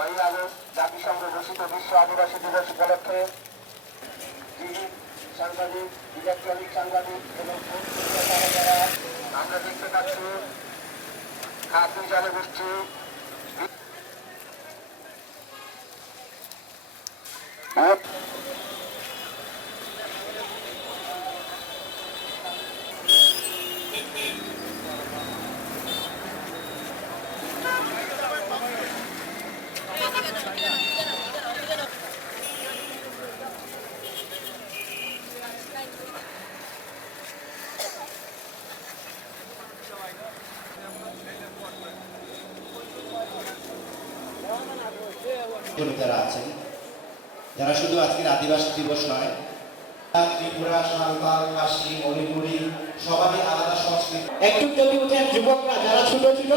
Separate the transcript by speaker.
Speaker 1: পয়লা August জাতিসংঘ ঘোষিত বিশ্ব আদিবাসী দিবস উপলক্ষে সাংবাদিক, ইলেকট্রনিক সাংবাদিক এবং আমরা দেখতে পাচ্ছি, খাদ্য জনগোষ্ঠী
Speaker 2: Yep. যারা আছেন। যারা শুধু আজকের আদিবাসী দিবস নয় ত্রিপুরা সাঁওতাল কাশি, মণিপুরি, সবারই আলাদা সংস্কৃতি।
Speaker 3: একটু যদি উঠেন যুবকরা, যারা ছোট ছিল